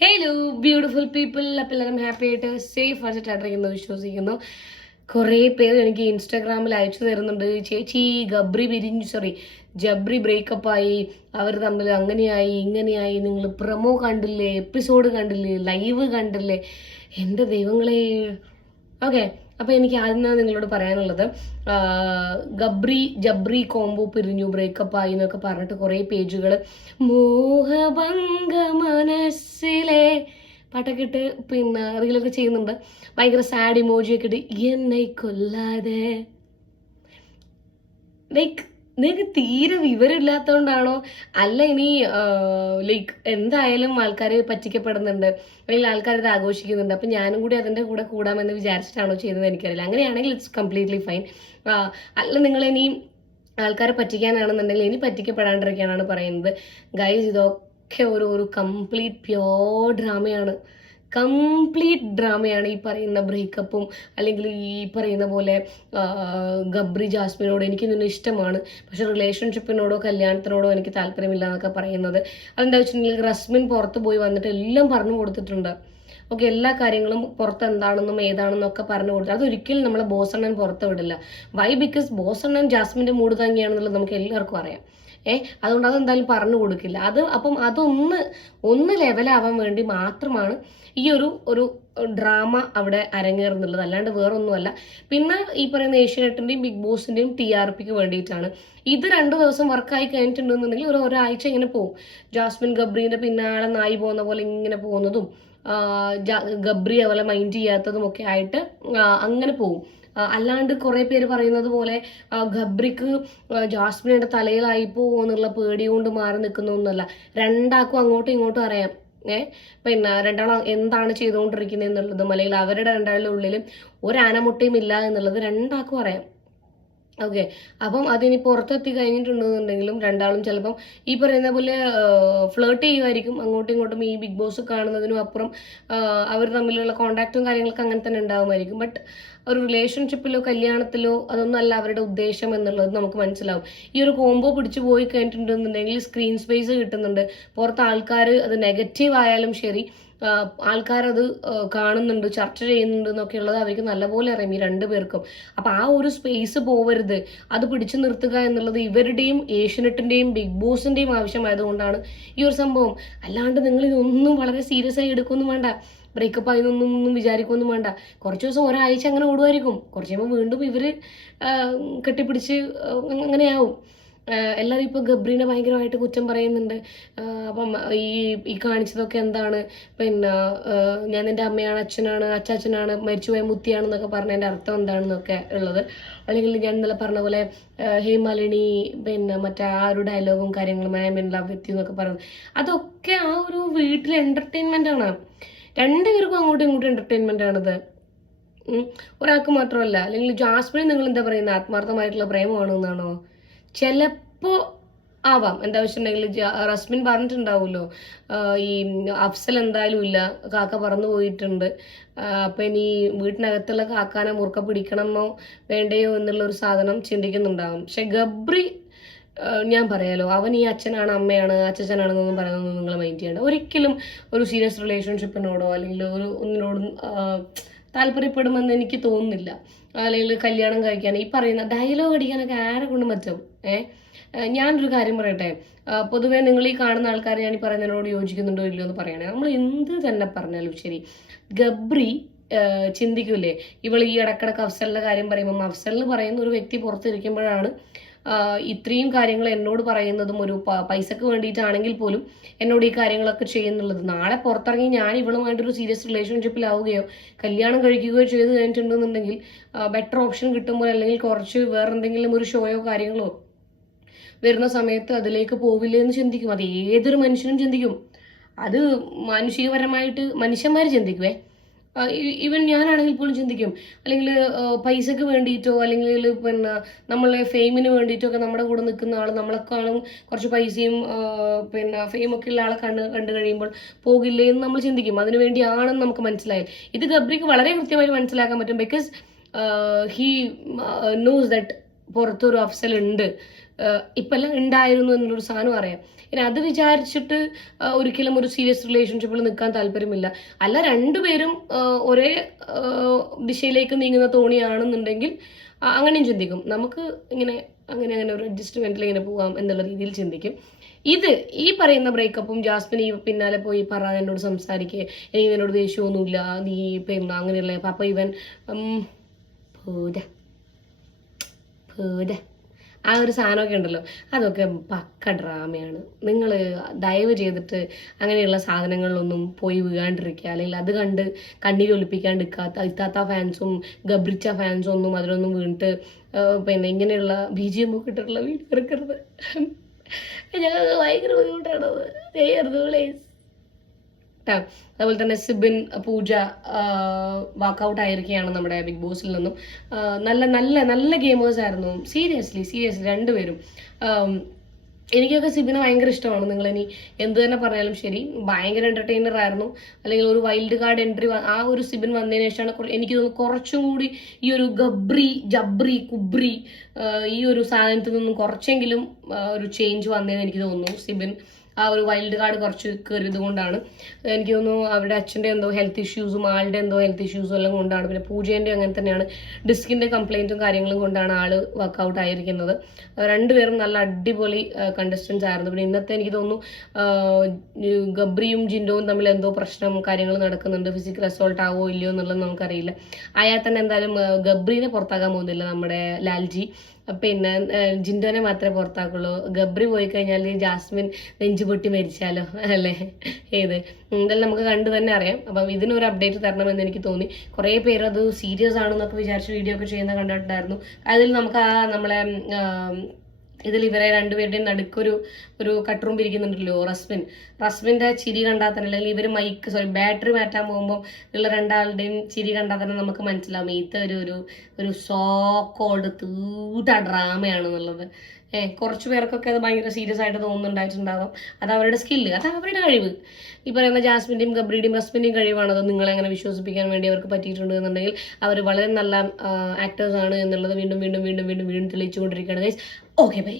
Hello beautiful people. അപ്പം എല്ലാവരും happy ആയിട്ട് സേഫ് ആയിട്ടിരിക്കുന്നു വിശ്വസിക്കുന്നു. കുറേ പേര് എനിക്ക് ഇൻസ്റ്റാഗ്രാമിൽ അയച്ചു തരുന്നുണ്ട്, ചേച്ചി ജബ്രി ബ്രേക്കപ്പായി, അവർ തമ്മിൽ അങ്ങനെയായി ഇങ്ങനെയായി, നിങ്ങൾ പ്രൊമോ കണ്ടില്ലേ, എപ്പിസോഡ് കണ്ടില്ലേ, ലൈവ് കണ്ടില്ലേ. എൻ്റെ ദൈവങ്ങളെ. ഓക്കെ, അപ്പൊ എനിക്ക് ആദ്യം നിങ്ങളോട് പറയാനുള്ളത്, ജബ്രി കോംബോ പിരിഞ്ഞു, ബ്രേക്കപ്പ് ആയി എന്നൊക്കെ പറഞ്ഞിട്ട് കുറെ പേജുകൾ മോഹഭംഗ മനസ്സിലെ പാട്ടൊക്കെ ഇട്ട് പിന്നെ റീലൊക്കെ ചെയ്യുന്നുണ്ട്. ഭയങ്കര സാഡ് ഇമോജിയൊക്കെ ഇട്ട് എന്നെ കൊല്ലാതെ. ലൈക്ക് നിങ്ങൾക്ക് തീരെ വിവരമില്ലാത്തതുകൊണ്ടാണോ, അല്ല ഇനി ലൈക്ക് എന്തായാലും ആൾക്കാർ പറ്റിക്കപ്പെടുന്നുണ്ട്, അല്ലെങ്കിൽ ആൾക്കാർ ഇത് ആഘോഷിക്കുന്നുണ്ട്, അപ്പം ഞാനും കൂടി അതിൻ്റെ കൂടെ കൂടാമെന്ന് വിചാരിച്ചിട്ടാണോ ചെയ്തത് എനിക്കറിയില്ല. അങ്ങനെയാണെങ്കിൽ ഇറ്റ്സ് കംപ്ലീറ്റ്ലി ഫൈൻ. അല്ല നിങ്ങൾ ഇനി ആൾക്കാരെ പറ്റിക്കാനാണെന്നുണ്ടെങ്കിൽ ഇനി പറ്റിക്കപ്പെടാണ്ടിരിക്കാനാണ് പറയുന്നത്. ഗൈസ്, ഇതൊക്കെ ഒരു കംപ്ലീറ്റ് പ്യോർ ഡ്രാമയാണ്. കംപ്ലീറ്റ് ഡ്രാമയാണ് ഈ പറയുന്ന ബ്രേക്കപ്പും, അല്ലെങ്കിൽ ഈ പറയുന്ന പോലെ ഗബ്രി ജാസ്മിനോട് എനിക്ക് നിന്നെ ഇഷ്ടമാണ്, പക്ഷെ റിലേഷൻഷിപ്പിനോടോ കല്യാണത്തിനോടോ എനിക്ക് താല്പര്യമില്ല എന്നൊക്കെ പറയുന്നത്. അതെന്താ വെച്ചിട്ടുണ്ടെങ്കിൽ റസ്മിൻ പുറത്ത് പോയി വന്നിട്ട് എല്ലാം പറഞ്ഞു കൊടുത്തിട്ടുണ്ട്. ഓക്കെ, എല്ലാ കാര്യങ്ങളും പുറത്ത് എന്താണെന്നും ഏതാണെന്നും ഒക്കെ പറഞ്ഞു കൊടുത്തു. അതൊരിക്കലും നമ്മളെ ബോസണ്ണൻ പുറത്ത് വിടില്ല. വൈ? ബിക്കോസ് ബോസണ്ണൻ ജാസ്മിന്റെ മൂഡ് തന്നെയാണെന്നുള്ളത് നമുക്ക് എല്ലാവർക്കും അറിയാം. അതുകൊണ്ട് അതെന്തായാലും പറഞ്ഞു കൊടുക്കില്ല. അപ്പം അതൊന്ന് ലെവലാവാൻ വേണ്ടി മാത്രമാണ് ഈ ഒരു ഡ്രാമ അവിടെ അരങ്ങേറുന്നുള്ളത്, അല്ലാണ്ട് വേറൊന്നുമല്ല. പിന്നെ ഈ പറയുന്ന ഏഷ്യാനെറ്റിന്റെയും ബിഗ് ബോസിന്റെയും TRPക്ക് വേണ്ടിയിട്ടാണ്. ഇത് 2 ദിവസം വർക്കായി കഴിഞ്ഞിട്ടുണ്ടെന്നുണ്ടെങ്കിൽ ഒരാഴ്ച ഇങ്ങനെ പോകും. ജാസ്മിൻ ഗബ്രീന്റെ പിന്നാലെ നായി പോകുന്ന പോലെ ഇങ്ങനെ പോകുന്നതും, ഗബ്രി അവളെ മൈൻഡ് ചെയ്യാത്തതും ഒക്കെ ആയിട്ട് അങ്ങനെ പോകും. അല്ലാണ്ട് കുറെ പേര് പറയുന്നത് പോലെ ഗബ്രിക്ക് ജാസ്മിനുടെ തലയിലായി പോകുമെന്നുള്ള പേടി കൊണ്ട് മാറി നിൽക്കുന്നൊന്നുമല്ല. രണ്ടാക്കും അങ്ങോട്ടും ഇങ്ങോട്ടും അറിയാം. പിന്നെ രണ്ടാളും എന്താണ് ചെയ്തുകൊണ്ടിരിക്കുന്നത് എന്നുള്ളതും, അല്ലെങ്കിൽ അവരുടെ രണ്ടാളുടെ ഉള്ളിലും ഒരാനമുട്ടയും ഇല്ല എന്നുള്ളത് രണ്ടാൾക്കും അറിയാം. ഓക്കെ, അപ്പം അതിനി പുറത്തെത്തി കഴിഞ്ഞിട്ടുണ്ടെന്നുണ്ടെങ്കിലും രണ്ടാളും ചിലപ്പം ഈ പറയുന്ന പോലെ ഫ്ലേർട്ട് ചെയ്യുമായിരിക്കും അങ്ങോട്ടും ഇങ്ങോട്ടും. ഈ ബിഗ് ബോസ് കാണുന്നതിനും അപ്പുറം അവർ തമ്മിലുള്ള കോണ്ടാക്റ്റും കാര്യങ്ങളൊക്കെ അങ്ങനെ തന്നെ ഉണ്ടാകുമായിരിക്കും. ബട്ട് ഒരു റിലേഷൻഷിപ്പിലോ കല്യാണത്തിലോ അതൊന്നും അല്ല അവരുടെ ഉദ്ദേശം എന്നുള്ളത് നമുക്ക് മനസ്സിലാവും. ഈ ഒരു കോംബോ പിടിച്ചു പോയി കഴിഞ്ഞിട്ടുണ്ടെന്നുണ്ടെങ്കിൽ സ്ക്രീൻ സ്പേസ് കിട്ടുന്നുണ്ട്. പുറത്ത് ആൾക്കാർ അത് നെഗറ്റീവ് ആയാലും ശരി, ആൾക്കാരത് കാണുന്നുണ്ട്, ചർച്ച ചെയ്യുന്നുണ്ട് എന്നൊക്കെയുള്ളത് അവർക്ക് നല്ലപോലെ അറിയാം ഈ 2 പേർക്കും. അപ്പൊ ആ ഒരു സ്പേസ് പോവരുത്, അത് പിടിച്ചു നിർത്തുക എന്നുള്ളത് ഇവരുടെയും ഏഷ്യനെറ്റിന്റെയും ബിഗ് ബോസിന്റെയും ആവശ്യമായതുകൊണ്ടാണ് ഈ ഒരു സംഭവം. അല്ലാണ്ട് നിങ്ങൾ ഇതൊന്നും വളരെ സീരിയസ് ആയി എടുക്കൊന്നും വേണ്ട. ബ്രേക്കപ്പ് ആയെന്നൊന്നും വിചാരിക്കൊന്നും വേണ്ട. കുറച്ച് ദിവസം ഒരാഴ്ച അങ്ങനെ ഓടുമായിരിക്കും. കുറച്ച് കഴിയുമ്പോൾ വീണ്ടും ഇവര് കെട്ടിപ്പിടിച്ച് അങ്ങനെയാവും. എല്ലാവരും ഇപ്പോൾ ഗബ്രീനെ ഭയങ്കരമായിട്ട് കുറ്റം പറയുന്നുണ്ട്. അപ്പം ഈ കാണിച്ചതൊക്കെ എന്താണ്, പിന്നെ ഞാൻ എൻ്റെ അമ്മയാണ്, അച്ഛനാണ്, അച്ചാച്ചനാണ്, മരിച്ചുപോയ മുത്തിയാണെന്നൊക്കെ പറഞ്ഞതിൻ്റെ അർത്ഥം എന്താണെന്നൊക്കെ ഉള്ളത്. അല്ലെങ്കിൽ ഞാൻ ഇന്നലെ പറഞ്ഞ പോലെ ഹേമാലിനി പിന്നെ മറ്റേ ആ ഒരു ഡയലോഗും കാര്യങ്ങളും I am in love with you എന്നൊക്കെ പറയുന്നത്, അതൊക്കെ ആ ഒരു വീട്ടിലെ എന്റർടൈൻമെന്റ് ആണ്. 2 പേർക്കും അങ്ങോട്ടും ഇങ്ങോട്ടും എന്റർടൈൻമെന്റ് ആണിത്. ഒരാൾക്ക് മാത്രമല്ല. അല്ലെങ്കിൽ ജാസ്മിന് നിങ്ങൾ എന്താ പറയുന്നത്, ആത്മാർത്ഥമായിട്ടുള്ള പ്രേമമാണെന്നാണോ? ചിലപ്പോ ആവാം. എന്താ വെച്ചിട്ടുണ്ടെങ്കിൽ റസ്മിൻ പറഞ്ഞിട്ടുണ്ടാവുമല്ലോ, ഈ അഫ്സൽ എന്തായാലും ഇല്ല, കാക്ക പറന്നു പോയിട്ടുണ്ട്, അപ്പൊ ഇനി വീട്ടിനകത്തുള്ള കാക്കാനെ മുറുക്ക പിടിക്കണമോ വേണ്ടയോ എന്നുള്ള ഒരു സാധനം ചിന്തിക്കുന്നുണ്ടാവും. പക്ഷെ ഗബ്രി, ഞാൻ പറയാലോ, അവൻ ഈ അച്ഛനാണ് അമ്മയാണ് അച്ഛനാണെന്നൊന്നും പറയുന്നതൊന്നും നിങ്ങൾ മൈൻഡ് ചെയ്യണ്ട. ഒരിക്കലും ഒരു സീരിയസ് റിലേഷൻഷിപ്പിനോടോ അല്ലെങ്കിൽ ഒന്നിനോടും താല്പര്യപ്പെടുമെന്ന് എനിക്ക് തോന്നുന്നില്ല. അല്ലെങ്കിൽ കല്യാണം കഴിക്കാൻ ഈ പറയുന്ന ഡയലോഗ് അടിക്കാനൊക്കെ ആരെ കൊണ്ട് പറ്റും? ഞാനൊരു കാര്യം പറയട്ടെ, പൊതുവേ നിങ്ങൾ ഈ കാണുന്ന ആൾക്കാരെ ഞാൻ ഈ പറയുന്നതിനോട് യോജിക്കുന്നുണ്ടോ ഇല്ലയോ എന്ന് പറയണേ. നമ്മൾ എന്ത് തന്നെ പറഞ്ഞാലും ശരി, ഗബ്രി ചിന്തിക്കൂലേ, ഇവൾ ഈ ഇടക്കിടക്ക് അഫ്സലിന്റെ കാര്യം പറയുമ്പോൾ അഫ്സലിന് പറയുന്ന ഒരു വ്യക്തി പുറത്തിരിക്കുമ്പോഴാണ് ഇത്രയും കാര്യങ്ങൾ എന്നോട് പറയുന്നതും, ഒരു പൈസക്ക് വേണ്ടിയിട്ടാണെങ്കിൽ പോലും എന്നോട് ഈ കാര്യങ്ങളൊക്കെ ചെയ്യുന്നുള്ളത്. നാളെ പുറത്തിറങ്ങി ഞാൻ ഇവളുമായിട്ടൊരു സീരിയസ് റിലേഷൻഷിപ്പിലാവുകയോ കല്യാണം കഴിക്കുകയോ ചെയ്ത് കഴിഞ്ഞിട്ടുണ്ടെന്നുണ്ടെങ്കിൽ ബെറ്റർ ഓപ്ഷൻ കിട്ടുമ്പോൾ, അല്ലെങ്കിൽ കുറച്ച് വേറെന്തെങ്കിലും ഒരു ഷോയോ കാര്യങ്ങളോ വരുന്ന സമയത്ത് അതിലേക്ക് പോവില്ലേ എന്ന് ചിന്തിക്കും. അത് ഏതൊരു മനുഷ്യനും ചിന്തിക്കും. അത് മാനുഷികപരമായിട്ട് മനുഷ്യന്മാർ ചിന്തിക്കുവേ. ഈവൻ ഞാനാണെങ്കിൽ പോലും ചിന്തിക്കും. അല്ലെങ്കിൽ പൈസക്ക് വേണ്ടിയിട്ടോ അല്ലെങ്കിൽ പിന്നെ നമ്മളെ ഫെയിമിന് വേണ്ടിയിട്ടോ ഒക്കെ നമ്മുടെ കൂടെ നിൽക്കുന്ന ആൾ നമ്മളെക്കാളും കുറച്ച് പൈസയും പിന്നെ ഫെയിമൊക്കെ ഉള്ള ആളെ കണ്ടു കഴിയുമ്പോൾ പോകില്ലേ എന്ന് നമ്മൾ ചിന്തിക്കും. അതിനു വേണ്ടിയാണെന്ന് നമുക്ക് മനസ്സിലായി. ഇത് ഗബ്രിക്ക് വളരെ കൃത്യമായി മനസ്സിലാക്കാൻ പറ്റും. ബിക്കോസ് ഹി നോസ് ദാറ്റ് പുറത്തൊരു അഫ്സൽ ഉണ്ട്, ഇപ്പെല്ലാം ഉണ്ടായിരുന്നു എന്നുള്ളൊരു സാധനം അറിയാം. പിന്നെ അത് വിചാരിച്ചിട്ട് ഒരിക്കലും ഒരു സീരിയസ് റിലേഷൻഷിപ്പിൽ നിൽക്കാൻ താല്പര്യമില്ല. അല്ല രണ്ടുപേരും ഒരേ ദിശയിലേക്ക് നീങ്ങുന്ന തോണിയാണെന്നുണ്ടെങ്കിൽ അങ്ങനെയും ചിന്തിക്കും. നമുക്ക് ഇങ്ങനെ അങ്ങനെ അങ്ങനെ ഒരു അഡ്ജസ്റ്റ്മെന്റിൽ ഇങ്ങനെ പോവാം എന്നുള്ള രീതിയിൽ ചിന്തിക്കും. ഇത് ഈ പറയുന്ന ബ്രേക്കപ്പും ജാസ്മിൻ ഈ പിന്നാലെ പോയി പറ എന്നോട് സംസാരിക്കുക, എനിക്ക് എന്നോട് ദേഷ്യമൊന്നുമില്ല, നീ പിന്നെ അങ്ങനെയല്ലേ പാപ്പ ഇവൻ പോരാ പോരാ ആ ഒരു സാധനമൊക്കെ ഉണ്ടല്ലോ, അതൊക്കെ പക്ക ഡ്രാമയാണ്. നിങ്ങൾ ദയവ് ചെയ്തിട്ട് അങ്ങനെയുള്ള സാധനങ്ങളിലൊന്നും പോയി വീഴാണ്ടിരിക്കുക, അല്ലെങ്കിൽ അത് കണ്ട് കണ്ണീരൊലിപ്പിക്കാണ്ടിരിക്കുക. ഇത്താത്ത ഫാൻസും ഗബ്രിച്ച ഫാൻസും ഒന്നും അതിലൊന്നും വീണിട്ട് പിന്നെ ഇങ്ങനെയുള്ള BGM ഒക്കെ ഇട്ടിട്ടുള്ള വീഡിയോ എടുക്കരുത്. ഞങ്ങൾക്ക് ഭയങ്കര ബുദ്ധിമുട്ടാണത്, ചെയ്യരുത് പ്ലീസ്. അതുപോലെ തന്നെ സിബിൻ പൂജ വാക്കൗട്ട് ആയിരിക്കുകയാണ് നമ്മുടെ ബിഗ് ബോസിൽ നിന്നും. നല്ല നല്ല നല്ല ഗെയിമേഴ്സ് ആയിരുന്നു, സീരിയസ്ലി രണ്ടുപേരും. എനിക്കൊക്കെ സിബിനെ ഭയങ്കര ഇഷ്ടമാണ്. നിങ്ങളിനി എന്ത് തന്നെ പറഞ്ഞാലും ശരി, ഭയങ്കര എന്റർടൈനർ ആയിരുന്നു. അല്ലെങ്കിൽ ഒരു വൈൽഡ് കാർഡ് എൻട്രി ആ ഒരു സിബിൻ വന്നതിന് ശേഷമാണ് എനിക്ക് തോന്നുന്നു കുറച്ചും കൂടി ഈ ഒരു ജബ്രി കുബ്രി ഈ ഒരു സാധനത്തിൽ നിന്നും കുറച്ചെങ്കിലും ഒരു ചേഞ്ച് വന്നതെന്ന് എനിക്ക് തോന്നുന്നു. സിബിൻ ആ ഒരു വൈൽഡ് കാർഡ് കുറച്ച് കയറിയത് കൊണ്ടാണ്. എനിക്ക് തോന്നുന്നു അവരുടെ അച്ഛൻ്റെ എന്തോ ഹെൽത്ത് ഇഷ്യൂസും ആളുടെ എന്തോ ഹെൽത്ത് ഇഷ്യൂസും എല്ലാം കൊണ്ടാണ്. പിന്നെ പൂജേൻ്റെ അങ്ങനെ തന്നെയാണ്, ഡിസ്കിൻ്റെ കംപ്ലൈൻറ്റും കാര്യങ്ങളും കൊണ്ടാണ് ആള് വർക്കൗട്ട് ആയിരിക്കുന്നത്. രണ്ടുപേരും നല്ല അടിപൊളി കണ്ടസ്റ്റൻസ് ആയിരുന്നു. പിന്നെ ഇന്നത്തെ എനിക്ക് തോന്നുന്നു ഗബ്രിയും ജിൻഡോവും തമ്മിൽ എന്തോ പ്രശ്നം കാര്യങ്ങൾ നടക്കുന്നുണ്ട്. ഫിസിക്കൽ അസോൾട്ട് ആവോ ഇല്ലയോ എന്നുള്ളത് നമുക്കറിയില്ല. ആയാൽ തന്നെ എന്തായാലും ഗബ്രീനെ പുറത്താക്കാൻ പോകുന്നില്ല നമ്മുടെ ലാൽജി. പിന്നെ ജിൻഡോനെ മാത്രമേ പുറത്താക്കുള്ളൂ. ഗബ്രി പോയി കഴിഞ്ഞാൽ ജാസ്മിൻ നെഞ്ചു പൊട്ടി മരിച്ചാലോ അല്ലേ? എന്തായാലും നമുക്ക് കണ്ടു തന്നെ അറിയാം. അപ്പം ഇതിനൊരു അപ്ഡേറ്റ് തരണമെന്ന് എനിക്ക് തോന്നി. കുറേ പേര് അത് സീരിയസ് ആണെന്നൊക്കെ വിചാരിച്ച് വീഡിയോ ഒക്കെ ചെയ്യുന്ന കണ്ടിട്ടുണ്ടായിരുന്നു. അതിൽ നമുക്ക് നമ്മളെ ഇതിൽ ഇവരെ രണ്ടുപേരുടെയും നടുക്കൊരു കട്ടറും പിരിക്കുന്നുണ്ടല്ലോ, റസ്മിന്റെ ചിരി കണ്ടാൽ തന്നെ, അല്ലെങ്കിൽ ഇവർ ബാറ്ററി മാറ്റാൻ പോകുമ്പോൾ ഉള്ള രണ്ടാളുടെയും ചിരി കണ്ടാൽ തന്നെ നമുക്ക് മനസ്സിലാവും ഇത് ഒരു സോ കോൾഡ് തീട്ട ഡ്രാമയാണെന്നുള്ളത്. കുറച്ച് പേർക്കൊക്കെ അത് ഭയങ്കര സീരിയസ് ആയിട്ട് തോന്നുന്നുണ്ടായിട്ടുണ്ടാവാം. അത് അവരുടെ സ്കില്ല്, അത് അവരുടെ കഴിവ്. ഈ പറയുന്ന ജാസ്മിന്റെയും ഗബ്രിയുടെയും റസ്മിന്റെയും കഴിവാണ് അത് നിങ്ങളെ അങ്ങനെ വിശ്വസിപ്പിക്കാൻ വേണ്ടി അവർക്ക് പറ്റിയിട്ടുണ്ട് എന്നുണ്ടെങ്കിൽ അവർ വളരെ നല്ല ആക്ടേഴ്സ് ആണ് എന്നുള്ളത് വീണ്ടും തെളിയിച്ചുകൊണ്ടിരിക്കുകയാണ് ഗൈസ്. Okay bye.